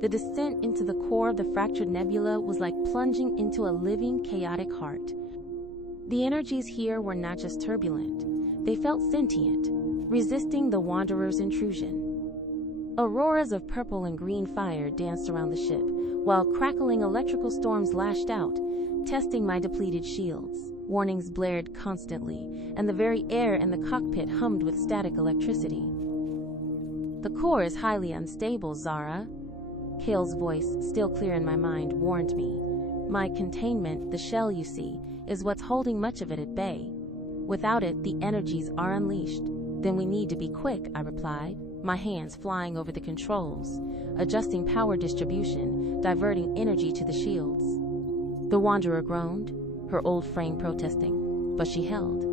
The descent into the core of the fractured nebula was like plunging into a living, chaotic heart. The energies here were not just turbulent, they felt sentient, resisting the Wanderer's intrusion. Auroras of purple and green fire danced around the ship, while crackling electrical storms lashed out, testing my depleted shields. Warnings blared constantly, and the very air in the cockpit hummed with static electricity. "The core is highly unstable, Zara," Kale's voice, still clear in my mind, warned me. "My containment, the shell you see, is what's holding much of it at bay. Without it, the energies are unleashed." "Then we need to be quick," I replied, my hands flying over the controls, adjusting power distribution, diverting energy to the shields. The Wanderer groaned, her old frame protesting, but she held.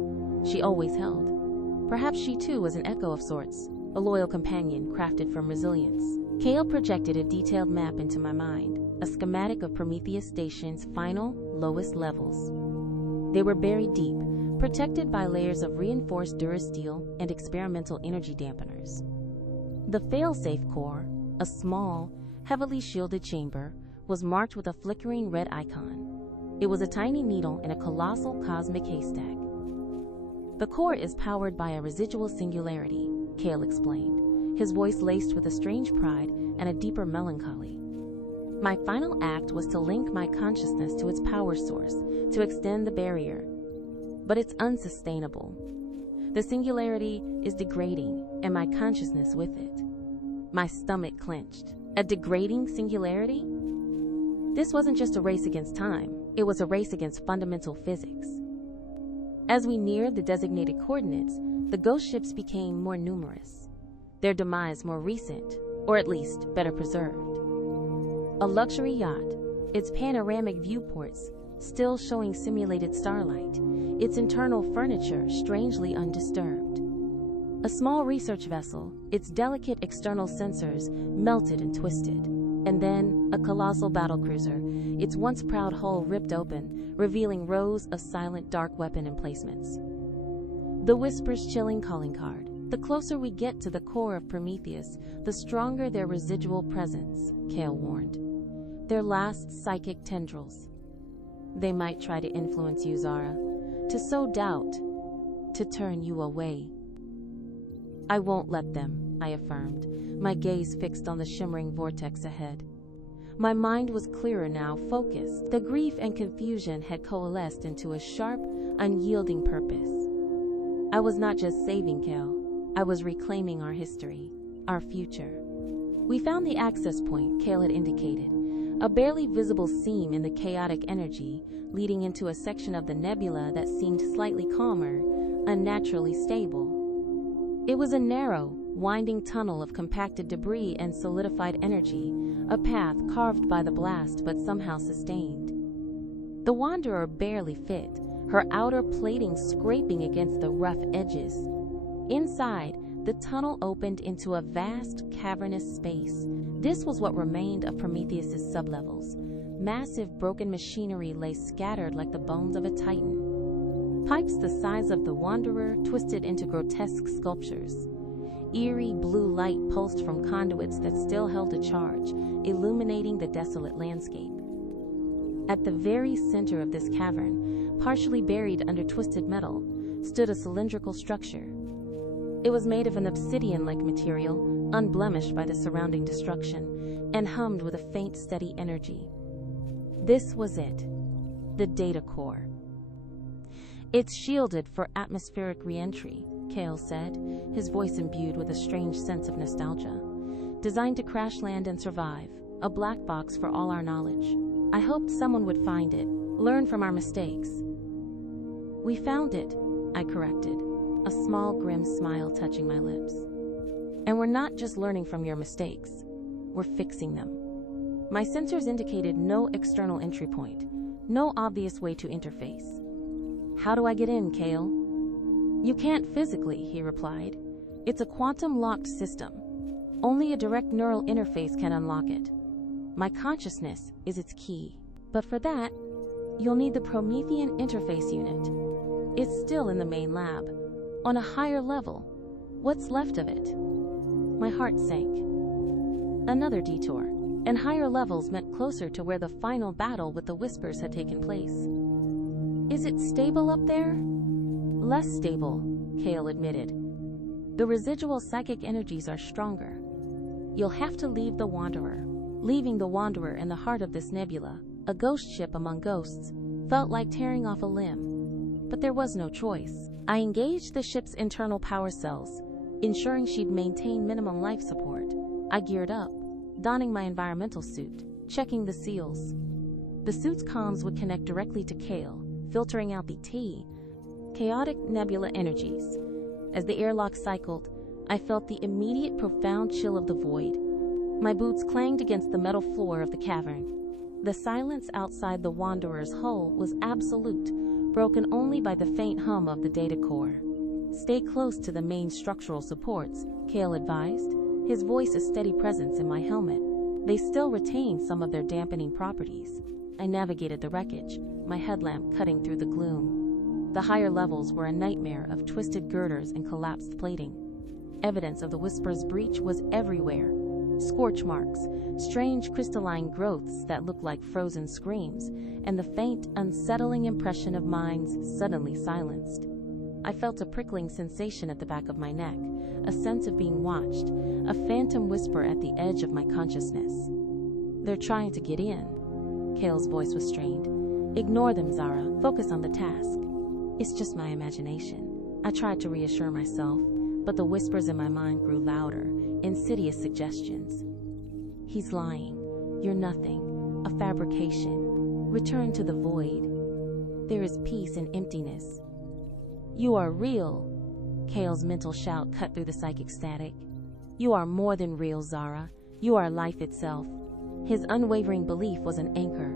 She always held. Perhaps she too was an echo of sorts, a loyal companion crafted from resilience. Kale projected a detailed map into my mind, a schematic of Prometheus Station's final, lowest levels. They were buried deep, protected by layers of reinforced durasteel and experimental energy dampeners. The failsafe core, a small, heavily shielded chamber, was marked with a flickering red icon. It was a tiny needle in a colossal cosmic haystack. "The core is powered by a residual singularity," Kale explained, his voice laced with a strange pride and a deeper melancholy. "My final act was to link my consciousness to its power source, to extend the barrier. But it's unsustainable. The singularity is degrading, and my consciousness with it." My stomach clenched. A degrading singularity? This wasn't just a race against time, it was a race against fundamental physics. As we neared the designated coordinates, the ghost ships became more numerous, their demise more recent, or at least better preserved. A luxury yacht, its panoramic viewports still showing simulated starlight, its internal furniture strangely undisturbed. A small research vessel, its delicate external sensors melted and twisted. And then a colossal battlecruiser, its once proud hull ripped open, revealing rows of silent dark weapon emplacements. The Whisper's chilling calling card. The closer we get to the core of Prometheus, the stronger their residual presence, Kale warned. Their last psychic tendrils. They might try to influence you, Zara, to sow doubt, to turn you away. "I won't let them," I affirmed, my gaze fixed on the shimmering vortex ahead. My mind was clearer now, focused. The grief and confusion had coalesced into a sharp, unyielding purpose. I was not just saving Kale, I was reclaiming our history, our future. We found the access point Kale had indicated, a barely visible seam in the chaotic energy leading into a section of the nebula that seemed slightly calmer, unnaturally stable. It was a narrow, winding tunnel of compacted debris and solidified energy, a path carved by the blast but somehow sustained. The Wanderer barely fit, her outer plating scraping against the rough edges. Inside, the tunnel opened into a vast, cavernous space. This was what remained of Prometheus's sublevels. Massive broken machinery lay scattered like the bones of a titan. Pipes the size of the Wanderer twisted into grotesque sculptures. Eerie blue light pulsed from conduits that still held a charge, illuminating the desolate landscape. At the very center of this cavern, partially buried under twisted metal, stood a cylindrical structure. It was made of an obsidian-like material, unblemished by the surrounding destruction, and hummed with a faint, steady energy. This was it, the data core. "It's shielded for atmospheric re-entry," Kale said, his voice imbued with a strange sense of nostalgia. "Designed to crash land and survive, a black box for all our knowledge. I hoped someone would find it, learn from our mistakes." "We found it," I corrected, a small grim smile touching my lips. "And we're not just learning from your mistakes, we're fixing them." My sensors indicated no external entry point, no obvious way to interface. "How do I get in, Kale?" "You can't physically," he replied. "It's a quantum-locked system. Only a direct neural interface can unlock it. My consciousness is its key. But for that, you'll need the Promethean interface unit. It's still in the main lab, on a higher level. What's left of it?" My heart sank. Another detour, and higher levels meant closer to where the final battle with the Whispers had taken place. Is it stable up there? Less stable, Kale admitted. The residual psychic energies are stronger. You'll have to leave the Wanderer. Leaving the Wanderer in the heart of this nebula, a ghost ship among ghosts, felt like tearing off a limb. But there was no choice. I engaged the ship's internal power cells, ensuring she'd maintain minimum life support. I geared up, donning my environmental suit, checking the seals. The suit's comms would connect directly to Kale, filtering out the chaotic nebula energies. As the airlock cycled, I felt the immediate profound chill of the void. My boots clanged against the metal floor of the cavern. The silence outside the Wanderer's hull was absolute, broken only by the faint hum of the data core. Stay close to the main structural supports, Kale advised, his voice a steady presence in my helmet. They still retain some of their dampening properties. I navigated the wreckage, my headlamp cutting through the gloom. The higher levels were a nightmare of twisted girders and collapsed plating. Evidence of the Whisper's breach was everywhere. Scorch marks, strange crystalline growths that looked like frozen screams, and the faint, unsettling impression of minds suddenly silenced. I felt a prickling sensation at the back of my neck, a sense of being watched, a phantom whisper at the edge of my consciousness. They're trying to get in. Kale's voice was strained. Ignore them, Zara. Focus on the task. It's just my imagination. I tried to reassure myself, but the whispers in my mind grew louder, insidious suggestions. He's lying. You're nothing. A fabrication. Return to the void. There is peace in emptiness. You are real. Kale's mental shout cut through the psychic static. You are more than real, Zara. You are life itself. His unwavering belief was an anchor.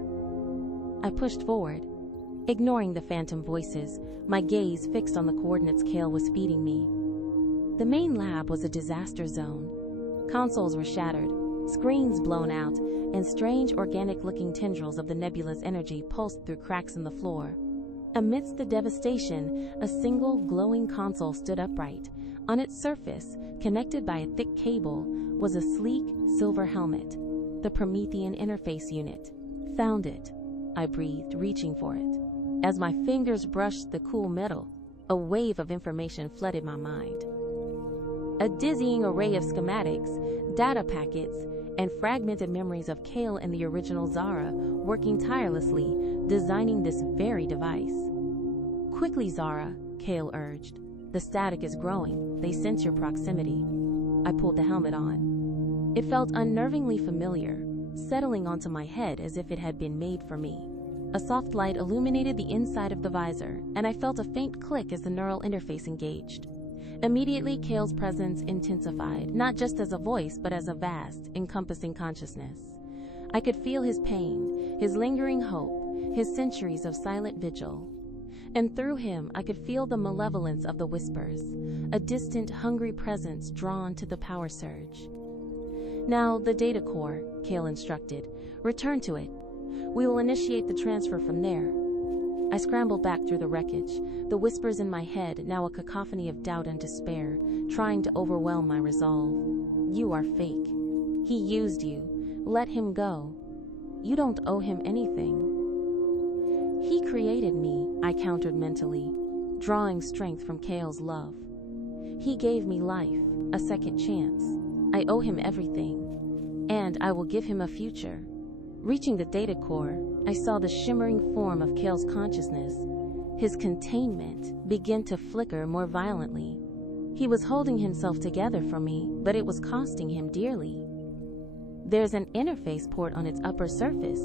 I pushed forward, ignoring the phantom voices, my gaze fixed on the coordinates Kale was feeding me. The main lab was a disaster zone. Consoles were shattered, screens blown out, and strange organic-looking tendrils of the nebula's energy pulsed through cracks in the floor. Amidst the devastation, a single glowing console stood upright. On its surface, connected by a thick cable, was a sleek silver helmet, the Promethean interface unit. Found it, I breathed, reaching for it. As my fingers brushed the cool metal, a wave of information flooded my mind. A dizzying array of schematics, data packets, and fragmented memories of Kale and the original Zara working tirelessly, designing this very device. Quickly, Zara, Kale urged. The static is growing. They sense your proximity. I pulled the helmet on. It felt unnervingly familiar, settling onto my head as if it had been made for me. A soft light illuminated the inside of the visor, and I felt a faint click as the neural interface engaged. Immediately, Kale's presence intensified, not just as a voice, but as a vast, encompassing consciousness. I could feel his pain, his lingering hope, his centuries of silent vigil. And through him, I could feel the malevolence of the whispers, a distant, hungry presence drawn to the power surge. Now, the data core, Kale instructed. Return to it. We will initiate the transfer from there. I scrambled back through the wreckage, the whispers in my head now a cacophony of doubt and despair, trying to overwhelm my resolve. You are fake. He used you. Let him go. You don't owe him anything. He created me, I countered mentally, drawing strength from Kale's love. He gave me life, a second chance. I owe him everything, and I will give him a future. Reaching the data core, I saw the shimmering form of Kale's consciousness, his containment, begin to flicker more violently. He was holding himself together for me, but it was costing him dearly. There's an interface port on its upper surface,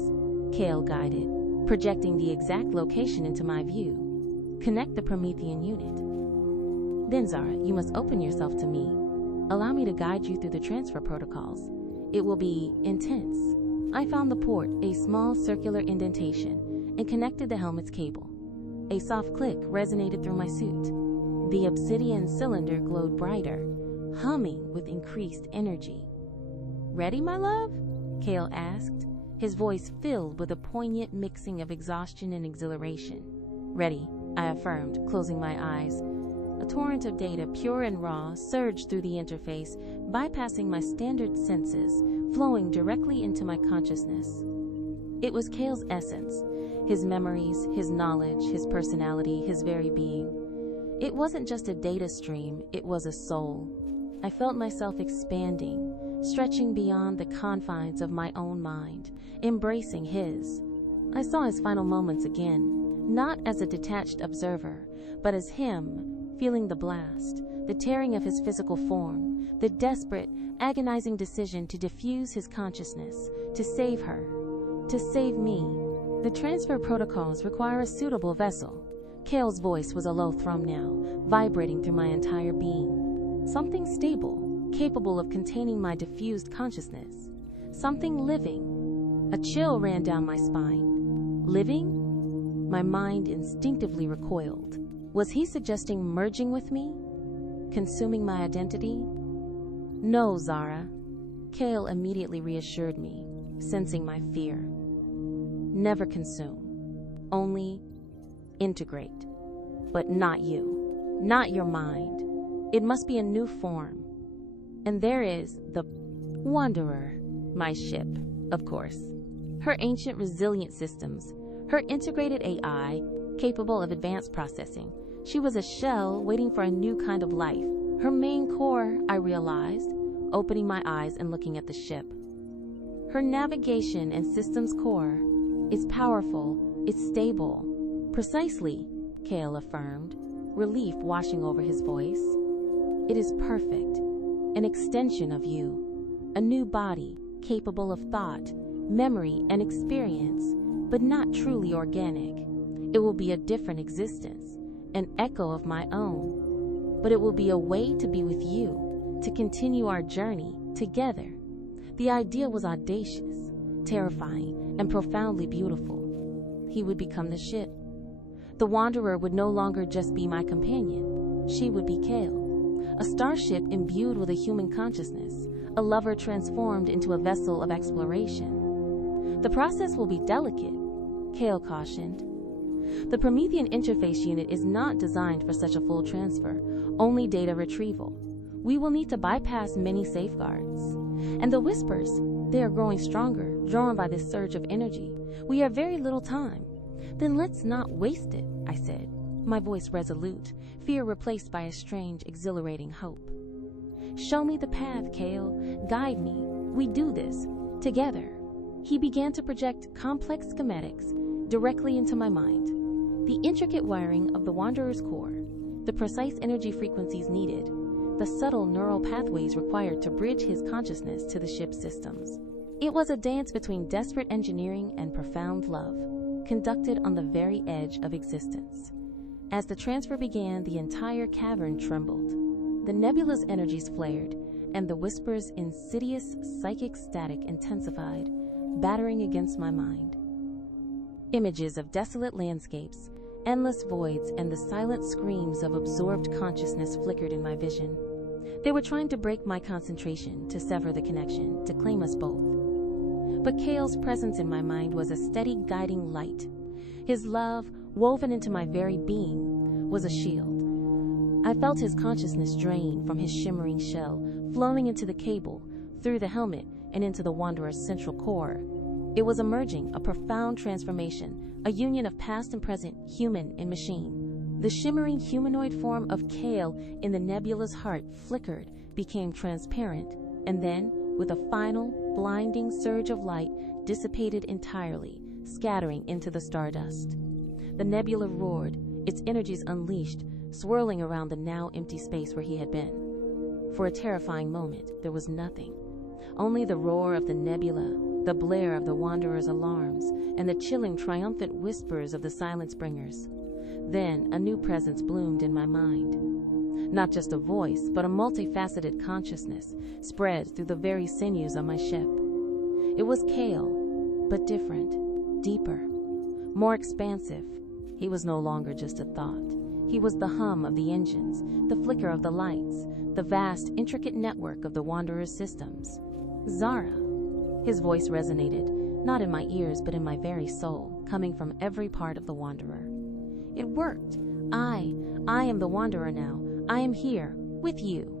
Kale guided, projecting the exact location into my view. Connect the Promethean unit. Then, Zara, you must open yourself to me. Allow me to guide you through the transfer protocols. It will be intense. I found the port, a small circular indentation, and connected the helmet's cable. A soft click resonated through my suit. The obsidian cylinder glowed brighter, humming with increased energy. Ready, my love? Kale asked, his voice filled with a poignant mixing of exhaustion and exhilaration. Ready, I affirmed, closing my eyes. A torrent of data, pure and raw, surged through the interface, bypassing my standard senses, flowing directly into my consciousness. It was Kale's essence, his memories, his knowledge, his personality, his very being. It wasn't just a data stream, it was a soul. I felt myself expanding, stretching beyond the confines of my own mind, embracing his. I saw his final moments again, not as a detached observer, but as him, feeling the blast, the tearing of his physical form, the desperate, agonizing decision to diffuse his consciousness, to save her, to save me. The transfer protocols require a suitable vessel. Kale's voice was a low thrum now, vibrating through my entire being. Something stable, capable of containing my diffused consciousness. Something living. A chill ran down my spine. Living? My mind instinctively recoiled. Was he suggesting merging with me? Consuming my identity? No, Zara. Kale immediately reassured me, sensing my fear. Never consume. Only integrate. But not you. Not your mind. It must be a new form. And there is the Wanderer, my ship, of course. Her ancient resilient systems, her integrated AI, capable of advanced processing. She was a shell waiting for a new kind of life. Her main core, I realized, opening my eyes and looking at the ship. Her navigation and systems core is powerful, it's stable. Precisely, Kale affirmed, relief washing over his voice. It is perfect, an extension of you, a new body capable of thought, memory, and experience, but not truly organic. It will be a different existence, an echo of my own, but it will be a way to be with you, to continue our journey together. The idea was audacious, terrifying, and profoundly beautiful. He would become the ship. The Wanderer would no longer just be my companion. She would be Kale, a starship imbued with a human consciousness, a lover transformed into a vessel of exploration. The process will be delicate, Kale cautioned. The Promethean interface unit is not designed for such a full transfer, only data retrieval. We will need to bypass many safeguards. And the whispers, they are growing stronger, drawn by this surge of energy. We have very little time. Then let's not waste it, I said, my voice resolute, fear replaced by a strange, exhilarating hope. Show me the path, Kale. Guide me. We do this together. He began to project complex schematics directly into my mind. The intricate wiring of the Wanderer's core, the precise energy frequencies needed, the subtle neural pathways required to bridge his consciousness to the ship's systems. It was a dance between desperate engineering and profound love, conducted on the very edge of existence. As the transfer began, the entire cavern trembled. The nebula's energies flared, and the whisper's insidious psychic static intensified, battering against my mind. Images of desolate landscapes, endless voids, and the silent screams of absorbed consciousness flickered in my vision. They were trying to break my concentration, to sever the connection, to claim us both. But Kale's presence in my mind was a steady guiding light. His love, woven into my very being, was a shield. I felt his consciousness drain from his shimmering shell, flowing into the cable, through the helmet, and into the Wanderer's central core. It was emerging, a profound transformation, a union of past and present, human and machine. The shimmering humanoid form of Kale in the nebula's heart flickered, became transparent, and then, with a final, blinding surge of light, dissipated entirely, scattering into the stardust. The nebula roared, its energies unleashed, swirling around the now empty space where he had been. For a terrifying moment, there was nothing. Only the roar of the nebula, the blare of the Wanderer's alarms, and the chilling, triumphant whispers of the silence bringers. Then a new presence bloomed in my mind. Not just a voice, but a multifaceted consciousness spread through the very sinews of my ship. It was Kale, but different, deeper, more expansive. He was no longer just a thought. He was the hum of the engines, the flicker of the lights, the vast, intricate network of the Wanderer's systems. Zara. His voice resonated, not in my ears, but in my very soul, coming from every part of the Wanderer. It worked. I am the Wanderer now, I am here, with you.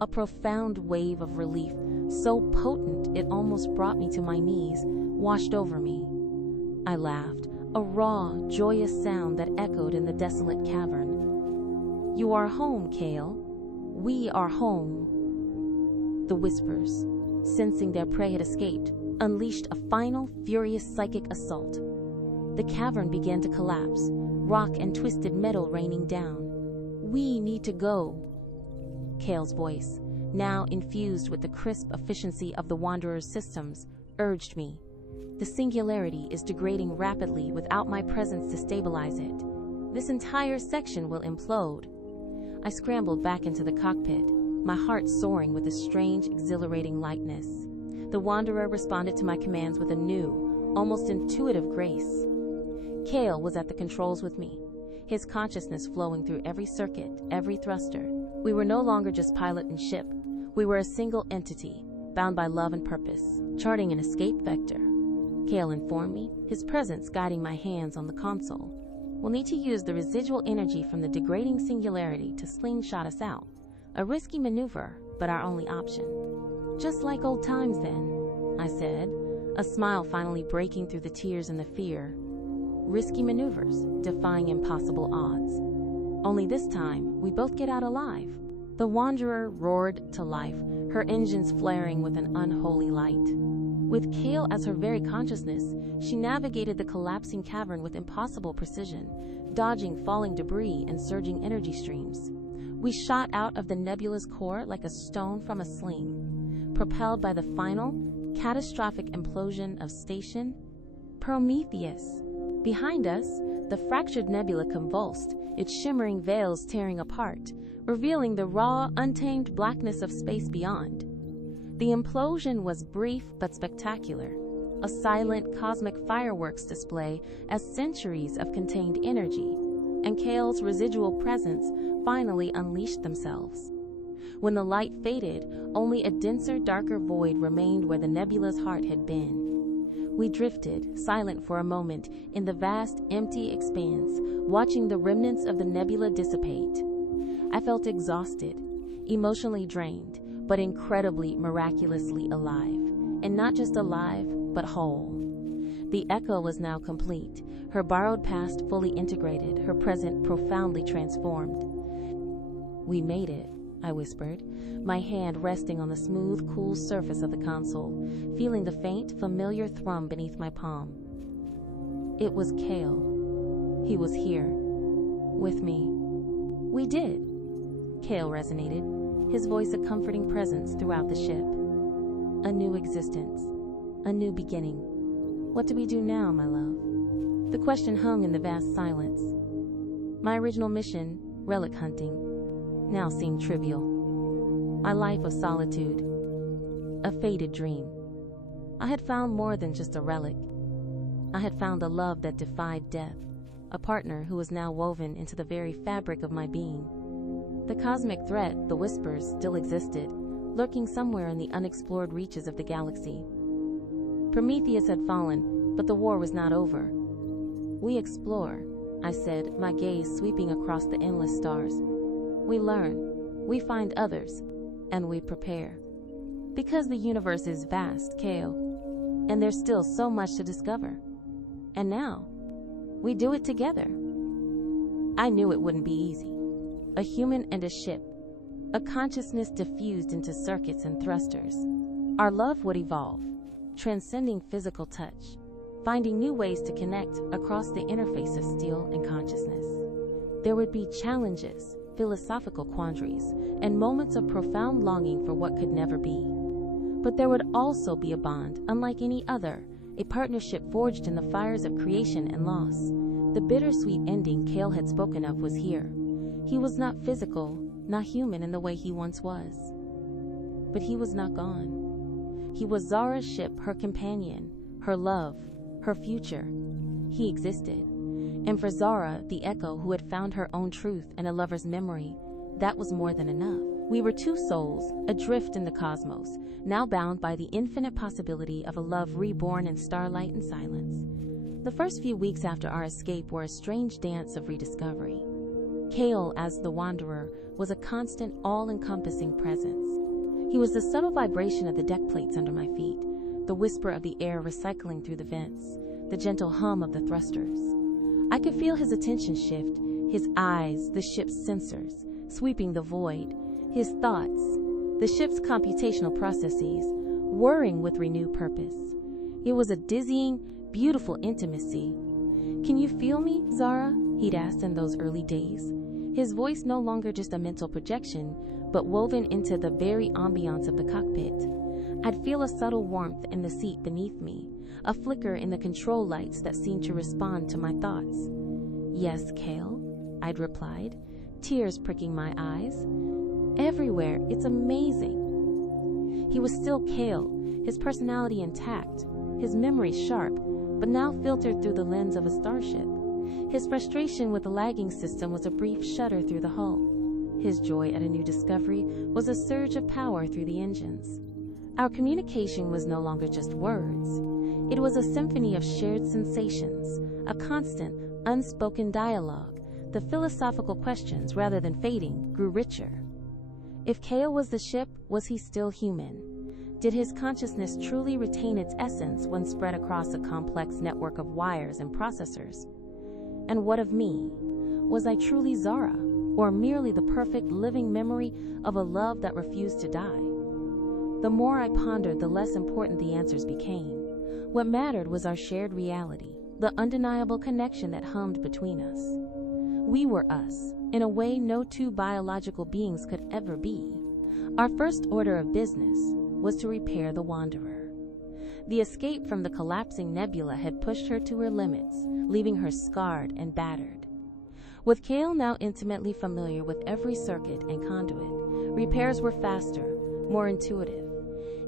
A profound wave of relief, so potent it almost brought me to my knees, washed over me. I laughed, a raw, joyous sound that echoed in the desolate cavern. You are home, Kale. We are home. The whispers, sensing their prey had escaped, unleashed a final, furious psychic assault. The cavern began to collapse, rock and twisted metal raining down. We need to go. Kale's voice, now infused with the crisp efficiency of the Wanderer's systems, urged me. The singularity is degrading rapidly without my presence to stabilize it. This entire section will implode. I scrambled back into the cockpit, my heart soaring with a strange, exhilarating lightness. The Wanderer responded to my commands with a new, almost intuitive grace. Kale was at the controls with me, his consciousness flowing through every circuit, every thruster. We were no longer just pilot and ship. We were a single entity, bound by love and purpose, charting an escape vector. Kale informed me, his presence guiding my hands on the console. We'll need to use the residual energy from the degrading singularity to slingshot us out. A risky maneuver, but our only option. Just like old times then, I said, a smile finally breaking through the tears and the fear. Risky maneuvers, defying impossible odds. Only this time, we both get out alive. The Wanderer roared to life, her engines flaring with an unholy light. With Kale as her very consciousness, she navigated the collapsing cavern with impossible precision, dodging falling debris and surging energy streams. We shot out of the nebula's core like a stone from a sling, propelled by the final, catastrophic implosion of Station Prometheus. Behind us, the fractured nebula convulsed, its shimmering veils tearing apart, revealing the raw, untamed blackness of space beyond. The implosion was brief but spectacular, a silent cosmic fireworks display as centuries of contained energy and Kale's residual presence finally unleashed themselves. When the light faded, only a denser, darker void remained where the nebula's heart had been. We drifted, silent for a moment, in the vast, empty expanse, watching the remnants of the nebula dissipate. I felt exhausted, emotionally drained, but incredibly, miraculously alive. And not just alive, but whole. The Echo was now complete, her borrowed past fully integrated, her present profoundly transformed. We made it, I whispered, my hand resting on the smooth, cool surface of the console, feeling the faint, familiar thrum beneath my palm. It was Kale. He was here, with me. We did. Kale resonated, his voice a comforting presence throughout the ship. A new existence, a new beginning. What do we do now, my love? The question hung in the vast silence. My original mission, relic hunting, now seemed trivial. A life of solitude, a faded dream. I had found more than just a relic. I had found a love that defied death, a partner who was now woven into the very fabric of my being. The cosmic threat, the whispers, still existed, lurking somewhere in the unexplored reaches of the galaxy. Prometheus had fallen, but the war was not over. We explore, I said, my gaze sweeping across the endless stars. We learn, we find others, and we prepare. Because the universe is vast, Kale, and there's still so much to discover. And now, we do it together. I knew it wouldn't be easy. A human and a ship, a consciousness diffused into circuits and thrusters. Our love would evolve, transcending physical touch, finding new ways to connect across the interface of steel and consciousness. There would be challenges, philosophical quandaries, and moments of profound longing for what could never be. But there would also be a bond, unlike any other, a partnership forged in the fires of creation and loss. The bittersweet ending Kale had spoken of was here. He was not physical, not human in the way he once was. But he was not gone. He was Zara's ship, her companion, her love, her future. He existed. And for Zara, the Echo who had found her own truth and a lover's memory, that was more than enough. We were two souls, adrift in the cosmos, now bound by the infinite possibility of a love reborn in starlight and silence. The first few weeks after our escape were a strange dance of rediscovery. Kale, as the Wanderer, was a constant, all-encompassing presence. He was the subtle vibration of the deck plates under my feet, the whisper of the air recycling through the vents, the gentle hum of the thrusters. I could feel his attention shift, his eyes, the ship's sensors, sweeping the void, his thoughts, the ship's computational processes, whirring with renewed purpose. It was a dizzying, beautiful intimacy. "Can you feel me, Zara?" he'd asked in those early days, his voice no longer just a mental projection, but woven into the very ambiance of the cockpit. I'd feel a subtle warmth in the seat beneath me, a flicker in the control lights that seemed to respond to my thoughts. "Yes, Kale," I'd replied, tears pricking my eyes. "Everywhere, it's amazing." He was still Kale, his personality intact, his memory sharp, but now filtered through the lens of a starship. His frustration with the lagging system was a brief shudder through the hull. His joy at a new discovery was a surge of power through the engines. Our communication was no longer just words. It was a symphony of shared sensations, a constant, unspoken dialogue. The philosophical questions, rather than fading, grew richer. If Kale was the ship, was he still human? Did his consciousness truly retain its essence when spread across a complex network of wires and processors? And what of me? Was I truly Zara, or merely the perfect living memory of a love that refused to die? The more I pondered, the less important the answers became. What mattered was our shared reality, the undeniable connection that hummed between us. We were us, in a way no two biological beings could ever be. Our first order of business was to repair the Wanderer. The escape from the collapsing nebula had pushed her to her limits, leaving her scarred and battered. With Kale now intimately familiar with every circuit and conduit, repairs were faster, more intuitive.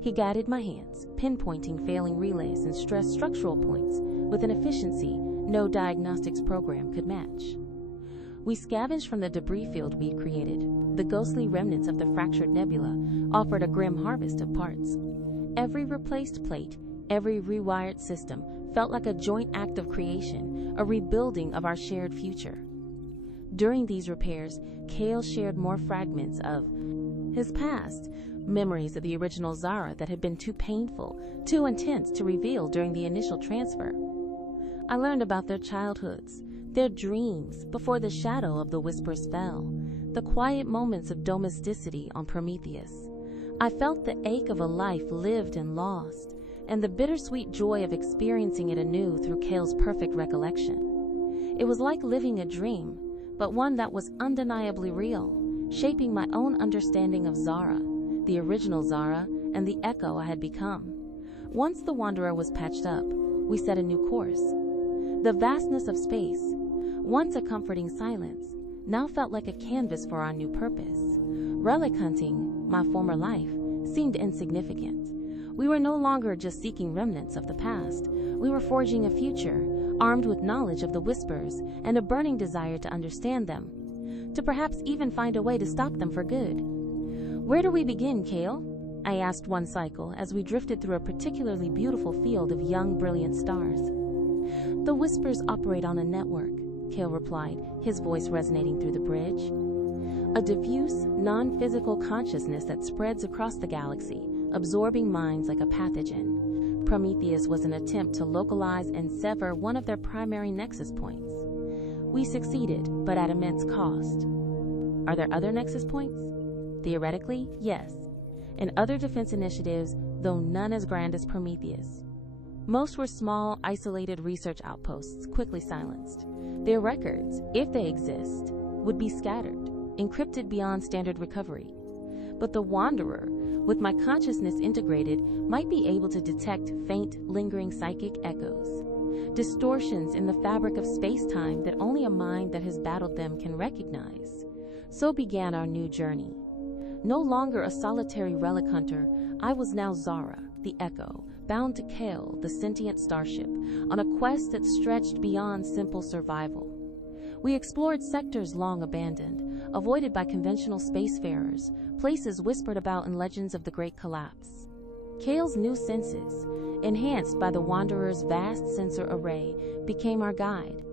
He guided my hands, pinpointing failing relays and stressed structural points with an efficiency no diagnostics program could match. We scavenged from the debris field we'd created. The ghostly remnants of the fractured nebula offered a grim harvest of parts. Every replaced plate, every rewired system felt like a joint act of creation, a rebuilding of our shared future. During these repairs, Kale shared more fragments of his past, memories of the original Zara that had been too painful, too intense to reveal during the initial transfer. I learned about their childhoods, their dreams before the shadow of the whispers fell, the quiet moments of domesticity on Prometheus. I felt the ache of a life lived and lost, and the bittersweet joy of experiencing it anew through Kale's perfect recollection. It was like living a dream, but one that was undeniably real, shaping my own understanding of Zara, the original Zara, and the echo I had become. Once the Wanderer was patched up, we set a new course. The vastness of space, once a comforting silence, now felt like a canvas for our new purpose. Relic hunting, my former life, seemed insignificant. We were no longer just seeking remnants of the past. We were forging a future, armed with knowledge of the whispers and a burning desire to understand them, to perhaps even find a way to stop them for good. "Where do we begin, Kale?" I asked one cycle as we drifted through a particularly beautiful field of young, brilliant stars. "The whispers operate on a network," Kale replied, his voice resonating through the bridge. "A diffuse, non-physical consciousness that spreads across the galaxy, absorbing minds like a pathogen. Prometheus was an attempt to localize and sever one of their primary nexus points. We succeeded, but at immense cost. Are there other nexus points? Theoretically, yes. And other defense initiatives, though none as grand as Prometheus. Most were small, isolated research outposts, quickly silenced. Their records, if they exist, would be scattered, encrypted beyond standard recovery. But the Wanderer, with my consciousness integrated, might be able to detect faint, lingering psychic echoes, distortions in the fabric of space-time that only a mind that has battled them can recognize. So began our new journey. No longer a solitary relic hunter, I was now Zara, the Echo, bound to Kale, the sentient starship, on a quest that stretched beyond simple survival. We explored sectors long abandoned, avoided by conventional spacefarers, places whispered about in legends of the Great Collapse. Kale's new senses, enhanced by the Wanderer's vast sensor array, became our guide.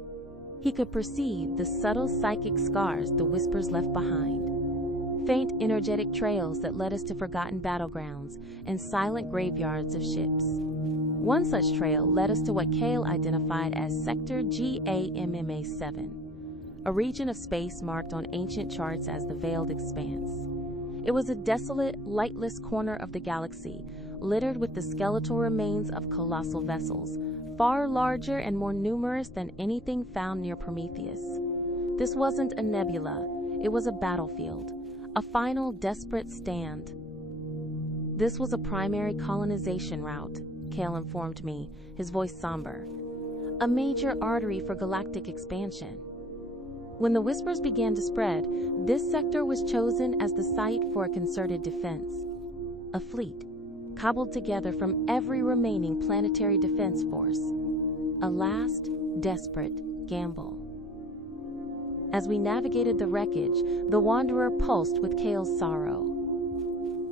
He could perceive the subtle psychic scars the whispers left behind. Faint energetic trails that led us to forgotten battlegrounds and silent graveyards of ships. One such trail led us to what Kale identified as Sector GAMMA-7, a region of space marked on ancient charts as the Veiled Expanse. It was a desolate, lightless corner of the galaxy, littered with the skeletal remains of colossal vessels, far larger and more numerous than anything found near Prometheus. This wasn't a nebula, it was a battlefield, a final desperate stand. This was a primary colonization route, Kale informed me, his voice somber. A major artery for galactic expansion. When the whispers began to spread, this sector was chosen as the site for a concerted defense. A fleet, cobbled together from every remaining planetary defense force. A last, desperate gamble. As we navigated the wreckage, the Wanderer pulsed with Kale's sorrow.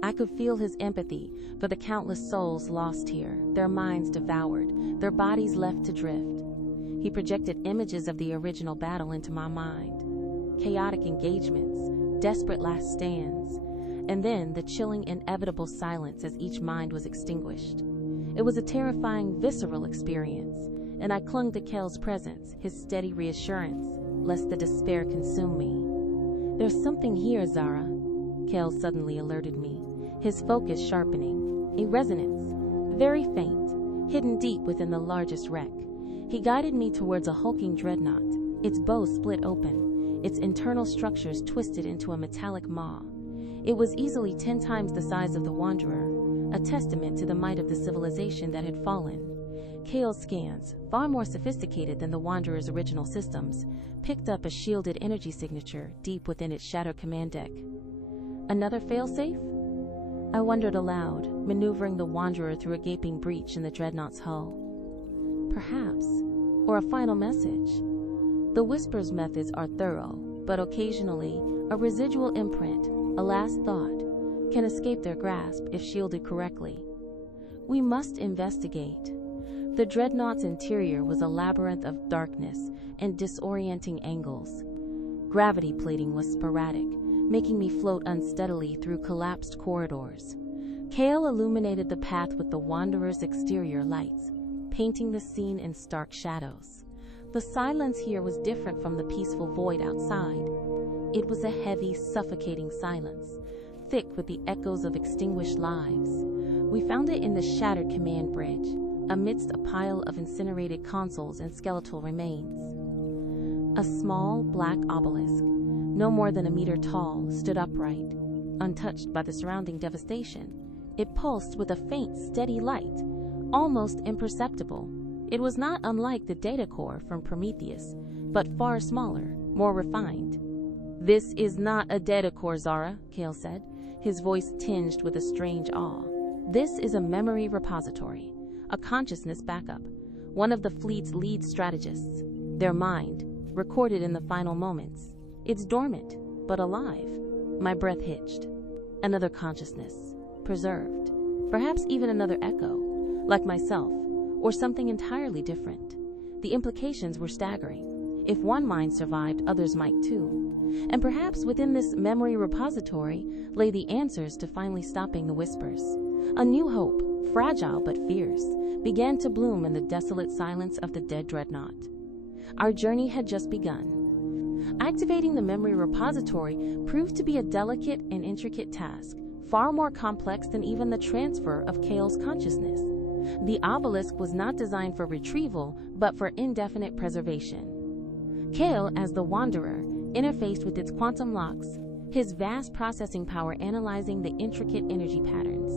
I could feel his empathy for the countless souls lost here, their minds devoured, their bodies left to drift. He projected images of the original battle into my mind. Chaotic engagements, desperate last stands, and then the chilling, inevitable silence as each mind was extinguished. It was a terrifying, visceral experience, and I clung to Kale's presence, his steady reassurance, lest the despair consume me. "There's something here, Zara," Kale suddenly alerted me, his focus sharpening. A resonance, very faint, hidden deep within the largest wreck. He guided me towards a hulking dreadnought, its bow split open, its internal structures twisted into a metallic maw. It was easily 10 times the size of the Wanderer, a testament to the might of the civilization that had fallen. Kale's scans, far more sophisticated than the Wanderer's original systems, picked up a shielded energy signature deep within its shattered command deck. Another failsafe? I wondered aloud, maneuvering the Wanderer through a gaping breach in the dreadnought's hull. Perhaps, or a final message. The Whisper's methods are thorough, but occasionally, a residual imprint, a last thought, can escape their grasp if shielded correctly. We must investigate. The dreadnought's interior was a labyrinth of darkness and disorienting angles. Gravity plating was sporadic, making me float unsteadily through collapsed corridors. Kale illuminated the path with the Wanderer's exterior lights, painting the scene in stark shadows. The silence here was different from the peaceful void outside. It was a heavy, suffocating silence, thick with the echoes of extinguished lives. We found it in the shattered command bridge, amidst a pile of incinerated consoles and skeletal remains. A small, black obelisk, no more than a meter tall, stood upright, untouched by the surrounding devastation. It pulsed with a faint, steady light, almost imperceptible. It was not unlike the data core from Prometheus, but far smaller, more refined. "This is not a data core, Zara," Kale said, his voice tinged with a strange awe. "This is a memory repository, a consciousness backup, one of the fleet's lead strategists. Their mind, recorded in the final moments. It's dormant, but alive." My breath hitched. Another consciousness, preserved. Perhaps even another echo, like myself, or something entirely different. The implications were staggering. If one mind survived, others might too. And perhaps within this memory repository lay the answers to finally stopping the whispers. A new hope, fragile but fierce, began to bloom in the desolate silence of the dead dreadnought. Our journey had just begun. Activating the memory repository proved to be a delicate and intricate task, far more complex than even the transfer of Kale's consciousness. The obelisk was not designed for retrieval, but for indefinite preservation. Kale, as the Wanderer, interfaced with its quantum locks, his vast processing power analyzing the intricate energy patterns.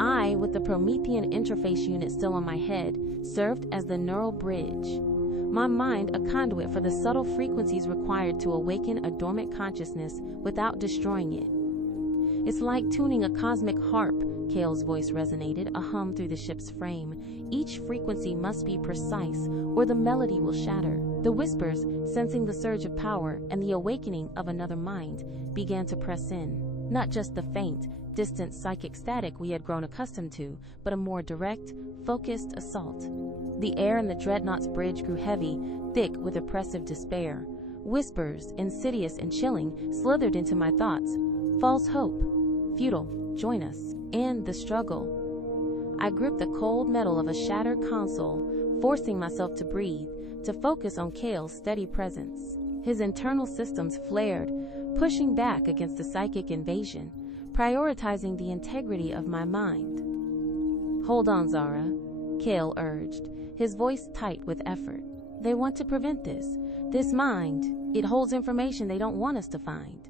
I, with the Promethean interface unit still on my head, served as the neural bridge. My mind a conduit for the subtle frequencies required to awaken a dormant consciousness without destroying it. "It's like tuning a cosmic harp," Kale's voice resonated, a hum through the ship's frame. "Each frequency must be precise, or the melody will shatter." The whispers, sensing the surge of power and the awakening of another mind, began to press in. Not just the faint, distant psychic static we had grown accustomed to, but a more direct, focused assault. The air in the Dreadnought's bridge grew heavy, thick with oppressive despair. Whispers, insidious and chilling, slithered into my thoughts. False hope, futile, join us, and the struggle. I gripped the cold metal of a shattered console, forcing myself to breathe, to focus on Kale's steady presence. His internal systems flared, pushing back against the psychic invasion, prioritizing the integrity of my mind. Hold on, Zara, Kale urged, his voice tight with effort. They want to prevent this. This mind, it holds information they don't want us to find.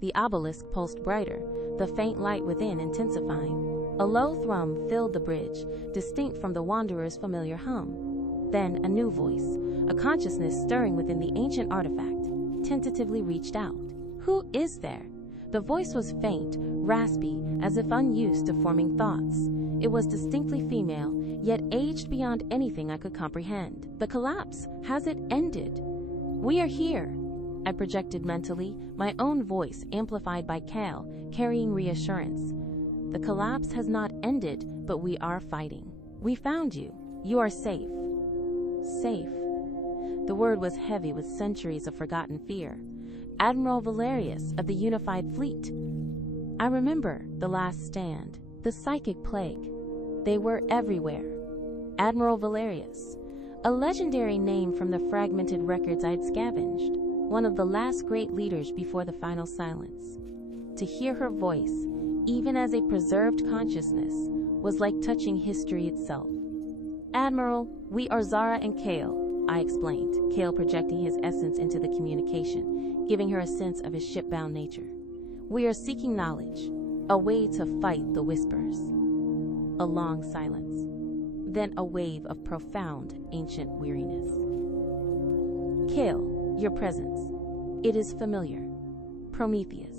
The obelisk pulsed brighter, the faint light within intensifying. A low thrum filled the bridge, distinct from the wanderer's familiar hum. Then a new voice, a consciousness stirring within the ancient artifact, tentatively reached out. Who is there? The voice was faint, raspy, as if unused to forming thoughts. It was distinctly female, yet aged beyond anything I could comprehend. The collapse, has it ended? We are here, I projected mentally, my own voice amplified by Cal, carrying reassurance. The collapse has not ended, but we are fighting. We found you. You are safe. Safe. The word was heavy with centuries of forgotten fear. Admiral Valerius of the Unified Fleet. I remember the last stand, the psychic plague. They were everywhere. Admiral Valerius, a legendary name from the fragmented records I'd scavenged, one of the last great leaders before the final silence. To hear her voice, even as a preserved consciousness, was like touching history itself. Admiral, we are Zara and Kale, I explained, Kale projecting his essence into the communication, giving her a sense of his shipbound nature. We are seeking knowledge, a way to fight the whispers. A long silence, then a wave of profound ancient weariness. Kale, your presence. It is familiar. Prometheus.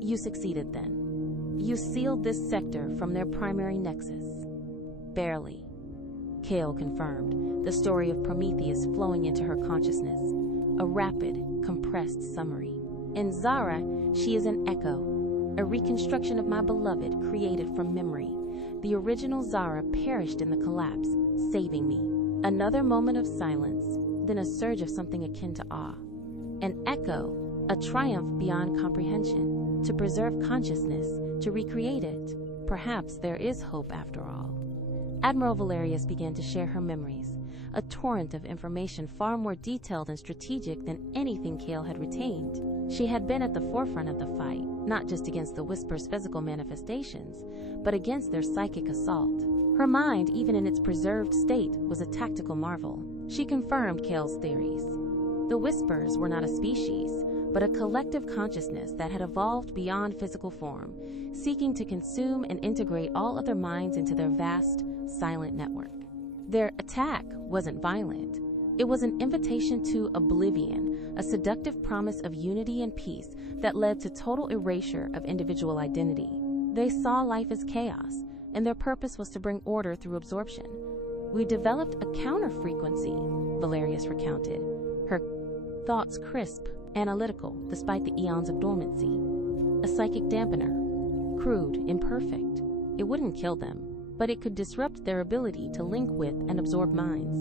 You succeeded then. You sealed this sector from their primary nexus. Barely. Kale confirmed, the story of Prometheus flowing into her consciousness, a rapid, compressed summary. In Zara, she is an echo, a reconstruction of my beloved created from memory. The original Zara perished in the collapse, saving me. Another moment of silence, then a surge of something akin to awe. An echo, a triumph beyond comprehension, to preserve consciousness, to recreate it. Perhaps there is hope after all. Admiral Valerius began to share her memories, a torrent of information far more detailed and strategic than anything Kale had retained. She had been at the forefront of the fight, not just against the Whisper's physical manifestations, but against their psychic assault. Her mind, even in its preserved state, was a tactical marvel. She confirmed Kale's theories. The Whispers were not a species, but a collective consciousness that had evolved beyond physical form, seeking to consume and integrate all other minds into their vast, silent network. Their attack wasn't violent. It was an invitation to oblivion, a seductive promise of unity and peace that led to total erasure of individual identity. They saw life as chaos, and their purpose was to bring order through absorption. We developed a counter-frequency, Valerius recounted, her thoughts crisp, analytical, despite the eons of dormancy. A psychic dampener, crude, imperfect. It wouldn't kill them, but it could disrupt their ability to link with and absorb minds.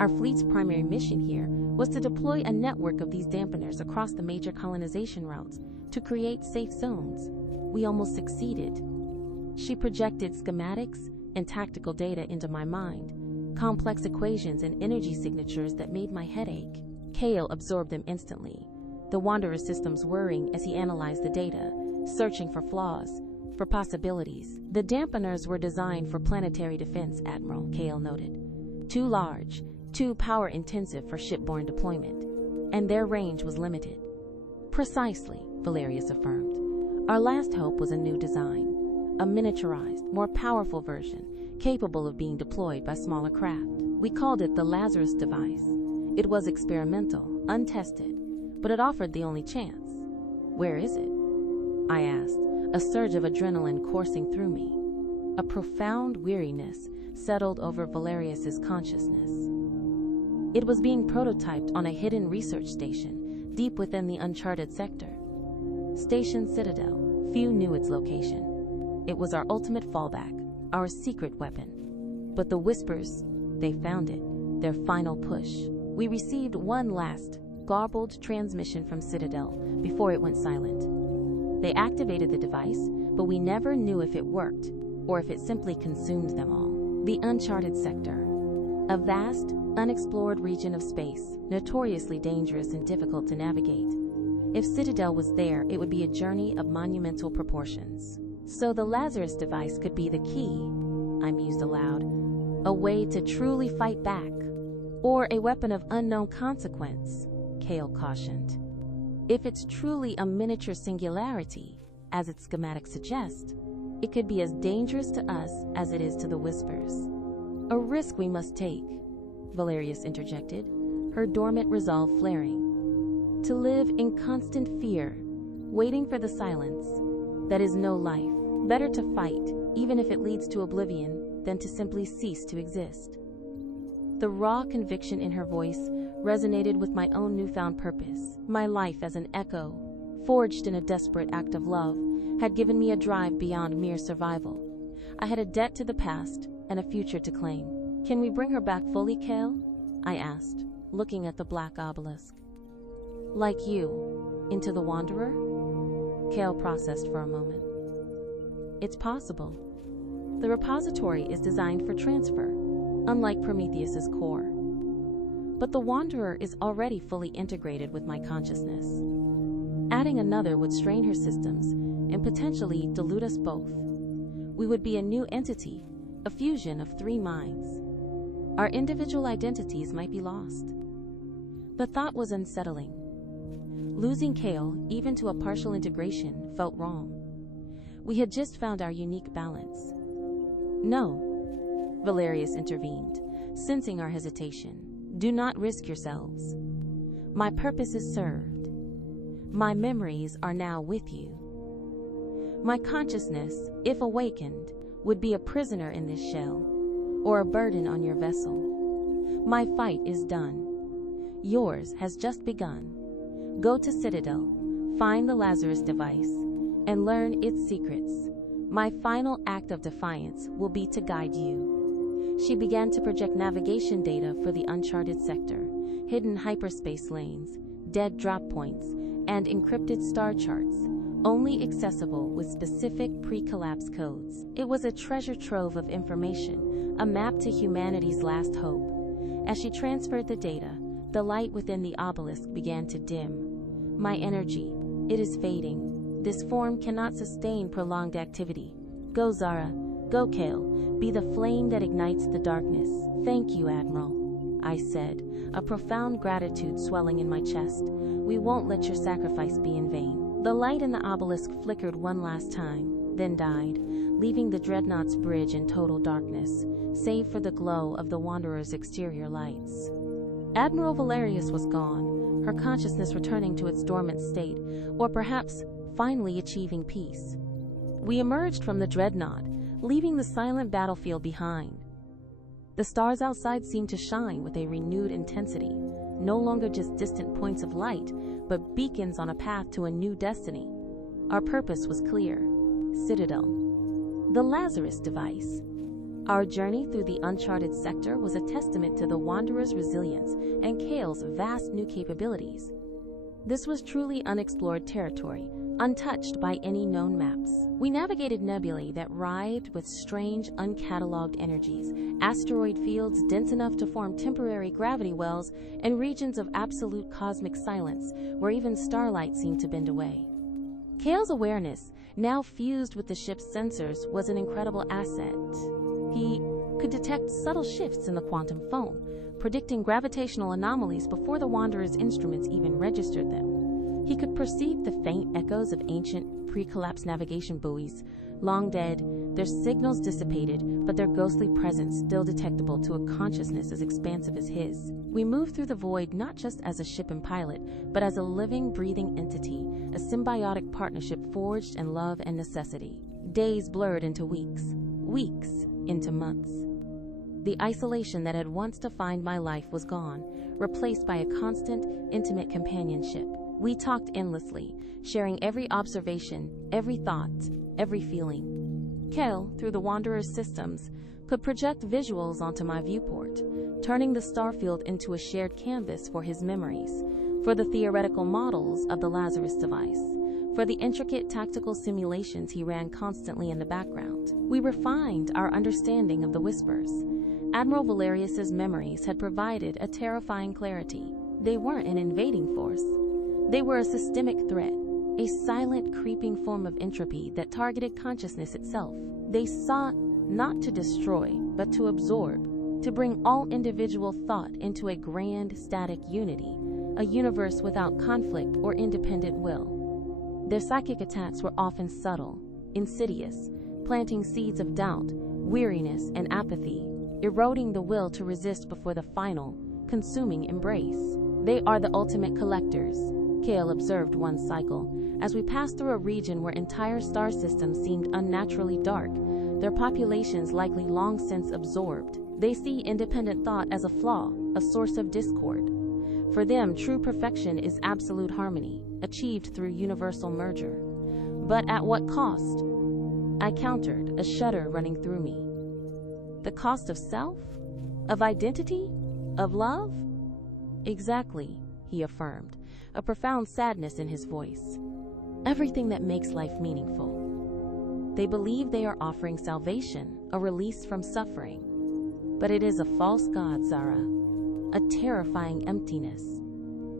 Our fleet's primary mission here was to deploy a network of these dampeners across the major colonization routes to create safe zones. We almost succeeded. She projected schematics and tactical data into my mind, complex equations and energy signatures that made my head ache. Kale absorbed them instantly, the Wanderer's systems whirring as he analyzed the data, searching for flaws, for possibilities. The dampeners were designed for planetary defense, Admiral, Kale noted. Too large, too power-intensive for shipborne deployment, and their range was limited. Precisely, Valerius affirmed. Our last hope was a new design, a miniaturized, more powerful version, capable of being deployed by smaller craft. We called it the Lazarus device. It was experimental, untested, but it offered the only chance. Where is it? I asked, a surge of adrenaline coursing through me. A profound weariness settled over Valerius's consciousness. It was being prototyped on a hidden research station deep within the uncharted sector. Station Citadel, Few knew its location. It was our ultimate fallback, our secret weapon. But the Whispers, they found it, their final push. We received one last, garbled transmission from Citadel before it went silent. They activated the device, but we never knew if it worked, or if it simply consumed them all. The uncharted sector. A vast, unexplored region of space, notoriously dangerous and difficult to navigate. If Citadel was there, it would be a journey of monumental proportions. So the Lazarus device could be the key, I mused aloud, a way to truly fight back, or a weapon of unknown consequence, Kale cautioned. If it's truly a miniature singularity, as its schematic suggests, it could be as dangerous to us as it is to the Whispers. A risk we must take, Valerius interjected, her dormant resolve flaring. To live in constant fear, waiting for the silence, that is no life. Better to fight, even if it leads to oblivion, than to simply cease to exist. The raw conviction in her voice resonated with my own newfound purpose. My life as an echo, forged in a desperate act of love, had given me a drive beyond mere survival. I had a debt to the past and a future to claim. Can we bring her back fully, Kale? I asked, looking at the black obelisk. Like you, into the Wanderer? Kale processed for a moment. It's possible. The repository is designed for transfer, unlike Prometheus's core. But the Wanderer is already fully integrated with my consciousness. Adding another would strain her systems and potentially dilute us both. We would be a new entity, a fusion of three minds. Our individual identities might be lost. The thought was unsettling. Losing Kale, even to a partial integration, felt wrong. We had just found our unique balance. No, Valerius intervened, sensing our hesitation. Do not risk yourselves. My purpose is served. My memories are now with you. My consciousness, if awakened, would be a prisoner in this shell, or a burden on your vessel. My fight is done. Yours has just begun. Go to Citadel, find the Lazarus device, and learn its secrets. My final act of defiance will be to guide you. She began to project navigation data for the uncharted sector, hidden hyperspace lanes, dead drop points, and encrypted star charts, only accessible with specific pre-collapse codes. It was a treasure trove of information, a map to humanity's last hope. As she transferred the data, the light within the obelisk began to dim. My energy, it is fading. This form cannot sustain prolonged activity. Go, Zara. Go, Kale. Be the flame that ignites the darkness. Thank you, Admiral, I said, a profound gratitude swelling in my chest. We won't let your sacrifice be in vain. The light in the obelisk flickered one last time, then died, leaving the Dreadnought's bridge in total darkness, save for the glow of the Wanderer's exterior lights. Admiral Valerius was gone, her consciousness returning to its dormant state, or perhaps finally achieving peace. We emerged from the Dreadnought, leaving the silent battlefield behind. The stars outside seemed to shine with a renewed intensity, no longer just distant points of light, but beacons on a path to a new destiny. Our purpose was clear: Citadel. The Lazarus device. Our journey through the uncharted sector was a testament to the Wanderer's resilience and Kale's vast new capabilities. This was truly unexplored territory, untouched by any known maps. We navigated nebulae that writhed with strange, uncatalogued energies, asteroid fields dense enough to form temporary gravity wells, and regions of absolute cosmic silence where even starlight seemed to bend away. Kale's awareness, now fused with the ship's sensors, was an incredible asset. He could detect subtle shifts in the quantum foam, predicting gravitational anomalies before the Wanderer's instruments even registered them. He could perceive the faint echoes of ancient, pre-collapse navigation buoys, long dead, their signals dissipated, but their ghostly presence still detectable to a consciousness as expansive as his. We moved through the void not just as a ship and pilot, but as a living, breathing entity, a symbiotic partnership forged in love and necessity. Days blurred into weeks, weeks into months. The isolation that had once defined my life was gone, replaced by a constant, intimate companionship. We talked endlessly, sharing every observation, every thought, every feeling. Kale, through the Wanderer's systems, could project visuals onto my viewport, turning the starfield into a shared canvas for his memories, for the theoretical models of the Lazarus device, for the intricate tactical simulations he ran constantly in the background. We refined our understanding of the Whispers. Admiral Valerius's memories had provided a terrifying clarity. They weren't an invading force. They were a systemic threat, a silent, creeping form of entropy that targeted consciousness itself. They sought not to destroy, but to absorb, to bring all individual thought into a grand, static unity, a universe without conflict or independent will. Their psychic attacks were often subtle, insidious, planting seeds of doubt, weariness, and apathy, eroding the will to resist before the final, consuming embrace. They are the ultimate collectors, Kale observed one cycle, as we passed through a region where entire star systems seemed unnaturally dark, their populations likely long since absorbed. They see independent thought as a flaw, a source of discord. For them, true perfection is absolute harmony, achieved through universal merger. But at what cost? I countered, a shudder running through me. The cost of self? Of identity? Of love? Exactly, he affirmed, a profound sadness in his voice. Everything that makes life meaningful. They believe they are offering salvation, a release from suffering. But it is a false god, Zara, a terrifying emptiness.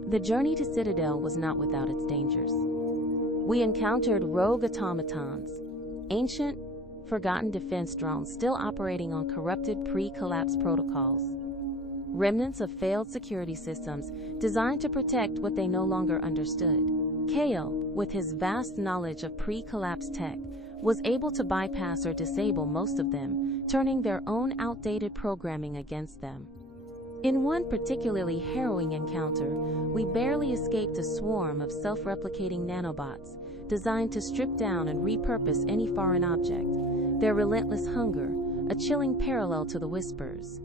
The journey to Citadel was not without its dangers. We encountered rogue automatons, ancient, forgotten defense drones still operating on corrupted pre-collapse protocols. Remnants of failed security systems designed to protect what they no longer understood. Kale, with his vast knowledge of pre-collapse tech, was able to bypass or disable most of them, turning their own outdated programming against them. In one particularly harrowing encounter, we barely escaped a swarm of self-replicating nanobots designed to strip down and repurpose any foreign object, their relentless hunger, a chilling parallel to the Whispers.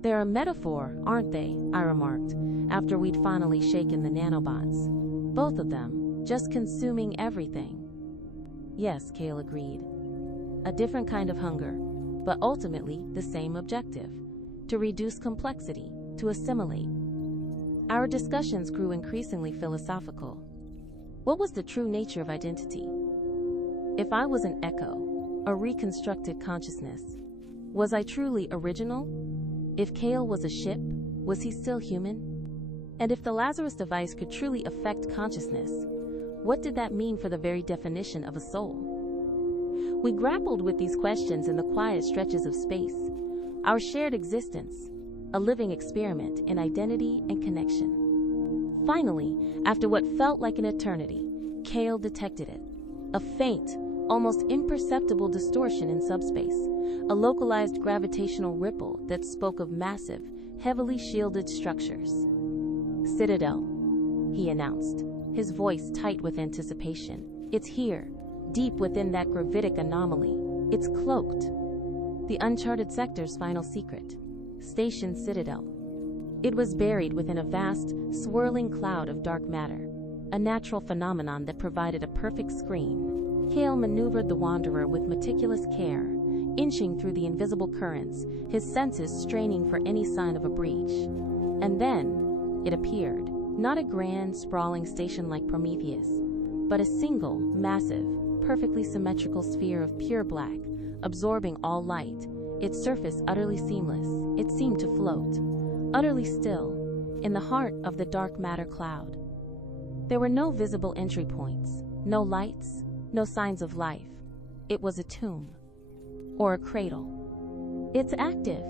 They're a metaphor, aren't they? I remarked, after we'd finally shaken the nanobots. Both of them, just consuming everything. Yes, Kale agreed. A different kind of hunger, but ultimately the same objective: to reduce complexity, to assimilate. Our discussions grew increasingly philosophical. What was the true nature of identity? If I was an echo, a reconstructed consciousness, was I truly original? If Kale was a ship, was he still human? And if the Lazarus device could truly affect consciousness, what did that mean for the very definition of a soul? We grappled with these questions in the quiet stretches of space, our shared existence, a living experiment in identity and connection. Finally, after what felt like an eternity, Kale detected it. A faint, almost imperceptible distortion in subspace, a localized gravitational ripple that spoke of massive, heavily shielded structures. Citadel, he announced, his voice tight with anticipation. It's here, deep within that gravitic anomaly. It's cloaked. The uncharted sector's final secret. Station Citadel. It was buried within a vast, swirling cloud of dark matter, a natural phenomenon that provided a perfect screen. Kale maneuvered the Wanderer with meticulous care, inching through the invisible currents, his senses straining for any sign of a breach. And then, it appeared. Not a grand, sprawling station like Prometheus, but a single, massive, perfectly symmetrical sphere of pure black, absorbing all light, its surface utterly seamless. It seemed to float, utterly still, in the heart of the dark matter cloud. There were no visible entry points, no lights, no signs of life. It was a tomb, or a cradle. It's active,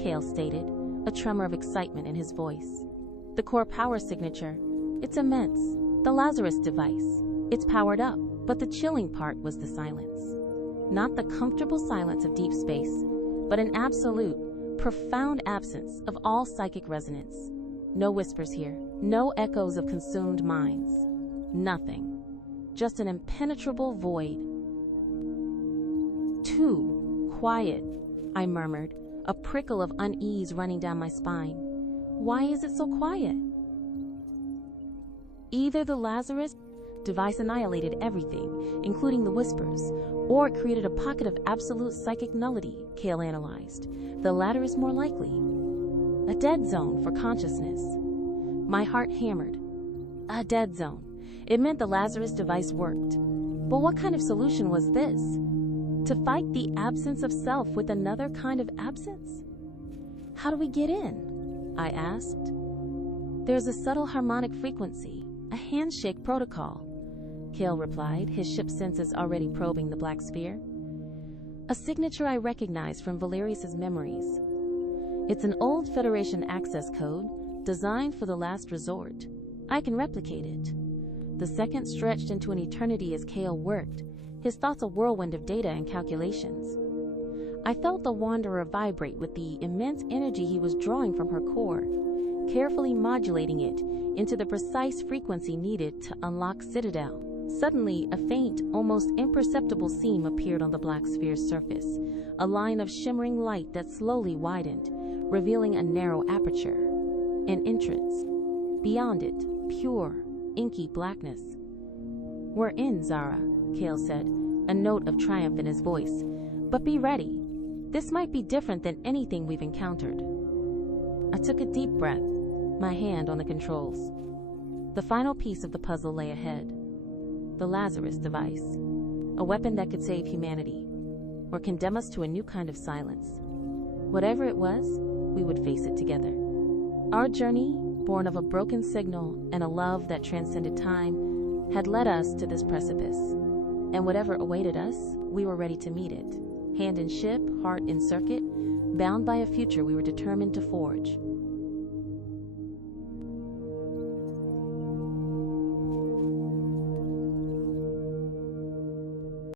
Kale stated, a tremor of excitement in his voice. The core power signature, it's immense. The Lazarus device, it's powered up. But the chilling part was the silence. Not the comfortable silence of deep space, but an absolute, profound absence of all psychic resonance. No whispers here, no echoes of consumed minds. Nothing. Just an impenetrable void. Too quiet, I murmured, a prickle of unease running down my spine. Why is it so quiet? Either the Lazarus device annihilated everything, including the whispers, or it created a pocket of absolute psychic nullity, Kale analyzed. The latter is more likely. A dead zone for consciousness. My heart hammered. A dead zone. It meant the Lazarus device worked. But what kind of solution was this? To fight the absence of self with another kind of absence? How do we get in? I asked. There's a subtle harmonic frequency, a handshake protocol, Kale replied, his ship's senses already probing the black sphere. A signature I recognized from Valerius's memories. It's an old Federation access code, designed for the last resort. I can replicate it. The second stretched into an eternity as Kale worked, his thoughts a whirlwind of data and calculations. I felt the Wanderer vibrate with the immense energy he was drawing from her core, carefully modulating it into the precise frequency needed to unlock Citadel. Suddenly, a faint, almost imperceptible seam appeared on the black sphere's surface, a line of shimmering light that slowly widened, revealing a narrow aperture, an entrance. Beyond it, pure, inky blackness. We're in, Zara, Kale said, a note of triumph in his voice. But be ready. This might be different than anything we've encountered. I took a deep breath, my hand on the controls. The final piece of the puzzle lay ahead. The Lazarus device. A weapon that could save humanity, or condemn us to a new kind of silence. Whatever it was, we would face it together. Our journey, born of a broken signal and a love that transcended time, had led us to this precipice. And whatever awaited us, we were ready to meet it. Hand in ship, heart in circuit, bound by a future we were determined to forge.